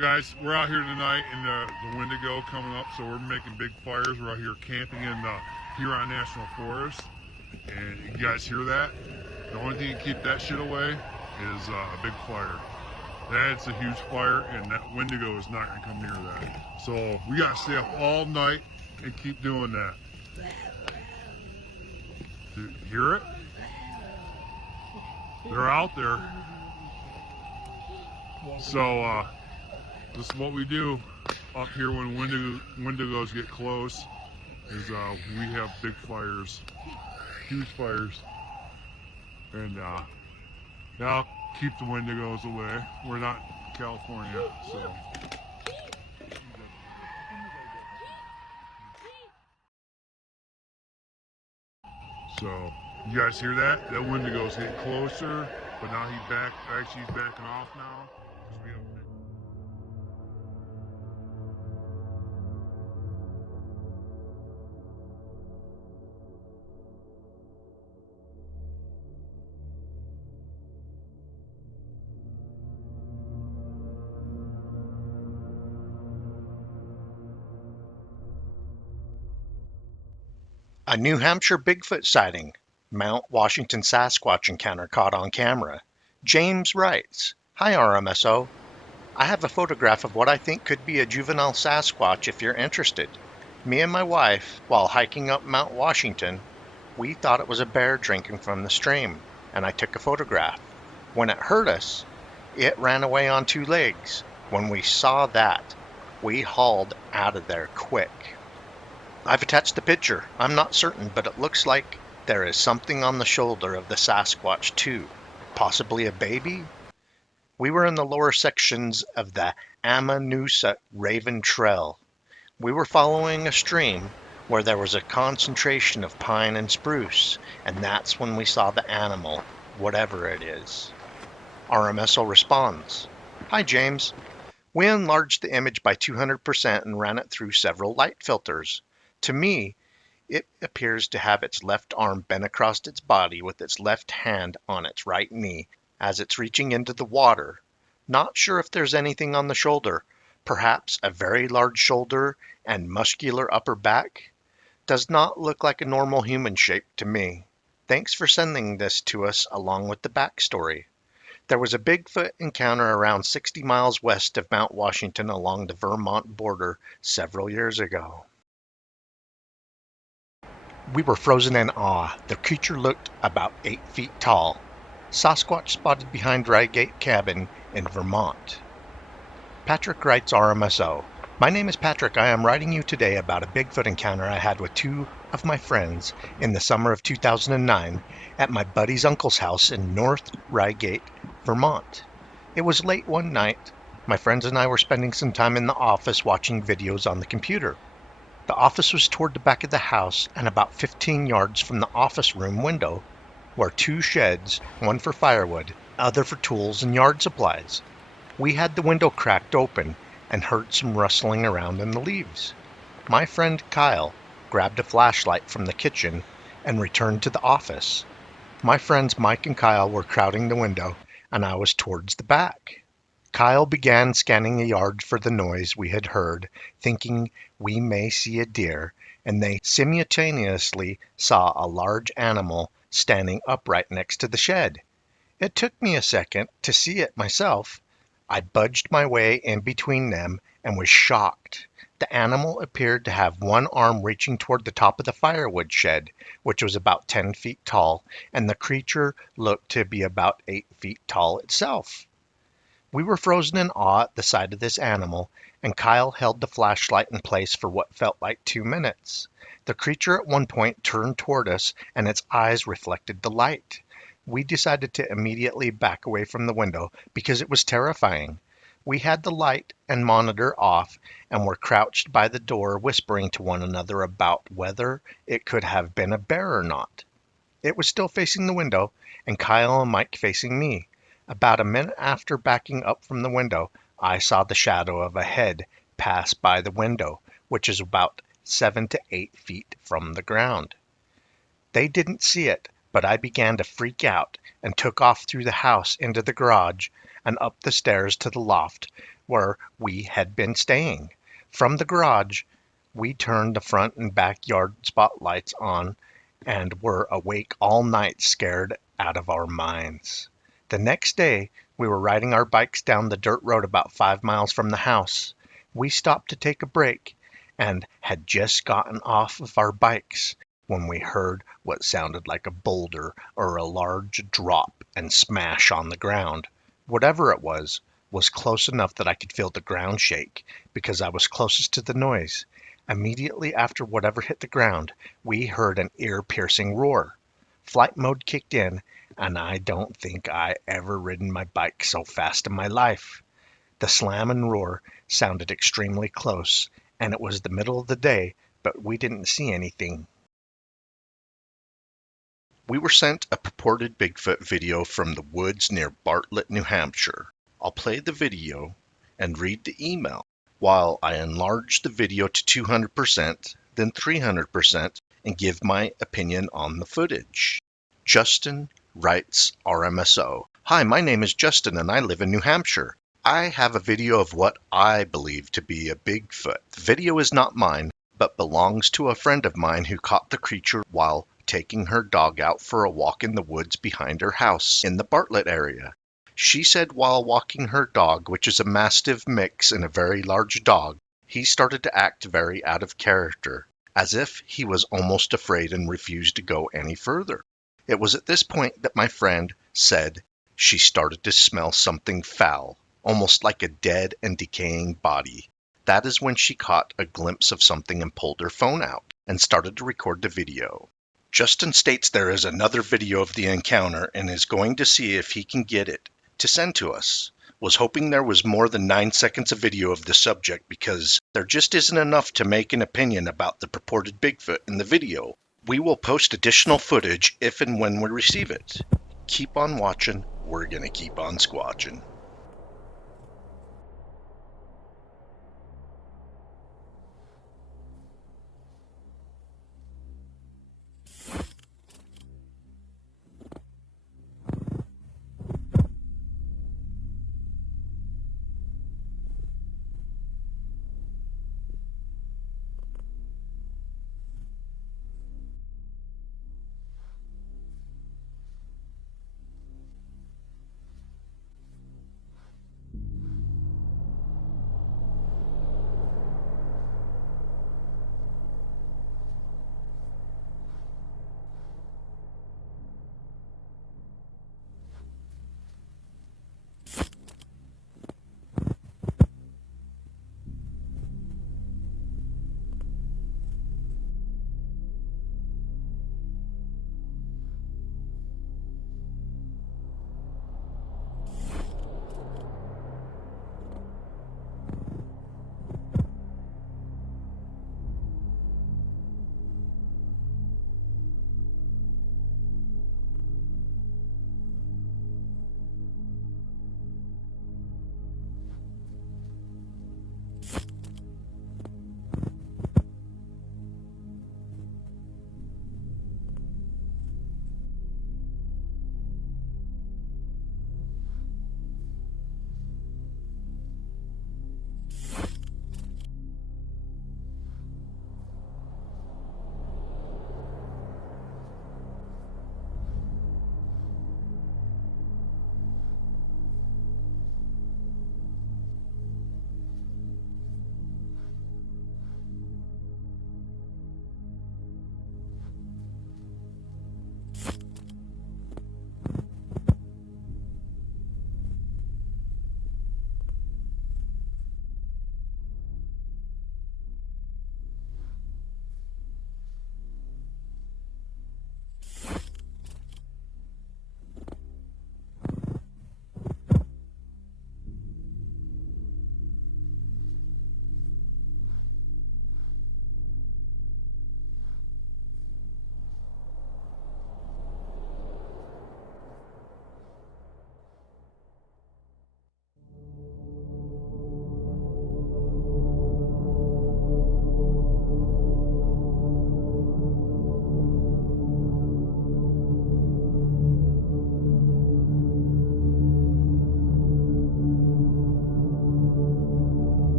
Guys, we're out here tonight in the Wendigo coming up, so we're making big fires. We're out here camping in the Huron National Forest, and you guys hear that? The only thing to keep that shit away is a big fire. That's a huge fire, and that Wendigo is not going to come near that. So we got to stay up all night and keep doing that. Do you hear it? They're out there. So this is what we do up here when Wendigos get close. Is we have big fires, huge fires, and that'll keep the Wendigos away. We're not in California, so you guys hear that? That Wendigo's getting closer, but now he's back. Actually, he's backing off now. 'Cause we have A New Hampshire Bigfoot sighting. Mount Washington Sasquatch encounter caught on camera. James writes, "Hi RMSO. I have a photograph of what I think could be a juvenile Sasquatch if you're interested. Me and my wife, while hiking up Mount Washington, we thought it was a bear drinking from the stream, and I took a photograph. When it heard us, it ran away on two legs. When we saw that, we hauled out of there quick." I've attached the picture. I'm not certain, but it looks like there is something on the shoulder of the Sasquatch too. Possibly a baby? We were in the lower sections of the Amanusa Raven Trail. We were following a stream where there was a concentration of pine and spruce, and that's when we saw the animal, whatever it is. RMSO responds, "Hi James. We enlarged the image by 200% and ran it through several light filters. To me, it appears to have its left arm bent across its body with its left hand on its right knee as it's reaching into the water. Not sure if there's anything on the shoulder. Perhaps a very large shoulder and muscular upper back? Does not look like a normal human shape to me. Thanks for sending this to us along with the backstory. There was a Bigfoot encounter around 60 miles west of Mount Washington along the Vermont border several years ago." We were frozen in awe. The creature looked about 8 feet tall. Sasquatch spotted behind Drygate Cabin in Vermont. Patrick writes RMSO, "My name is Patrick. I am writing you today about a Bigfoot encounter I had with two of my friends in the summer of 2009 at my buddy's uncle's house in North Rygate, Vermont. It was late one night. My friends and I were spending some time in the office watching videos on the computer. The office was toward the back of the house and about 15 yards from the office room window were two sheds, one for firewood, other for tools and yard supplies. We had the window cracked open and heard some rustling around in the leaves. My friend Kyle grabbed a flashlight from the kitchen and returned to the office. My friends Mike and Kyle were crowding the window and I was towards the back. Kyle began scanning the yard for the noise we had heard, thinking we may see a deer, and they simultaneously saw a large animal standing upright next to the shed. It took me a second to see it myself. I budged my way in between them and was shocked. The animal appeared to have one arm reaching toward the top of the firewood shed, which was about 10 feet tall, and the creature looked to be about 8 feet tall itself. We were frozen in awe at the sight of this animal, and Kyle held the flashlight in place for what felt like 2 minutes. The creature at one point turned toward us, and its eyes reflected the light. We decided to immediately back away from the window because it was terrifying. We had the light and monitor off and were crouched by the door whispering to one another about whether it could have been a bear or not. It was still facing the window, and Kyle and Mike facing me. About a minute after backing up from the window, I saw the shadow of a head pass by the window, which is about 7 to 8 feet from the ground. They didn't see it, but I began to freak out and took off through the house into the garage, and up the stairs to the loft where we had been staying. From the garage, we turned the front and backyard spotlights on and were awake all night, scared out of our minds. The next day, we were riding our bikes down the dirt road about 5 miles from the house. We stopped to take a break and had just gotten off of our bikes when we heard what sounded like a boulder or a large drop and smash on the ground. Whatever it was close enough that I could feel the ground shake because I was closest to the noise. Immediately after whatever hit the ground, we heard an ear-piercing roar. Flight mode kicked in, and I don't think I ever ridden my bike so fast in my life. The slam and roar sounded extremely close, and it was the middle of the day, but we didn't see anything. We were sent a purported Bigfoot video from the woods near Bartlett, New Hampshire. I'll play the video and read the email while I enlarge the video to 200%, then 300%, and give my opinion on the footage. Justin writes RMSO. Hi, my name is Justin and I live in New Hampshire. I have a video of what I believe to be a Bigfoot. The video is not mine, but belongs to a friend of mine who caught the creature while taking her dog out for a walk in the woods behind her house in the Bartlett area. She said while walking her dog, which is a Mastiff mix and a very large dog, he started to act very out of character, as if he was almost afraid and refused to go any further. It was at this point that my friend said she started to smell something foul, almost like a dead and decaying body. That is when she caught a glimpse of something and pulled her phone out and started to record the video. Justin states there is another video of the encounter and is going to see if he can get it to send to us. Was hoping there was more than 9 seconds of video of the subject because there just isn't enough to make an opinion about the purported Bigfoot in the video. We will post additional footage if and when we receive it. Keep on watching, we're gonna keep on squatching.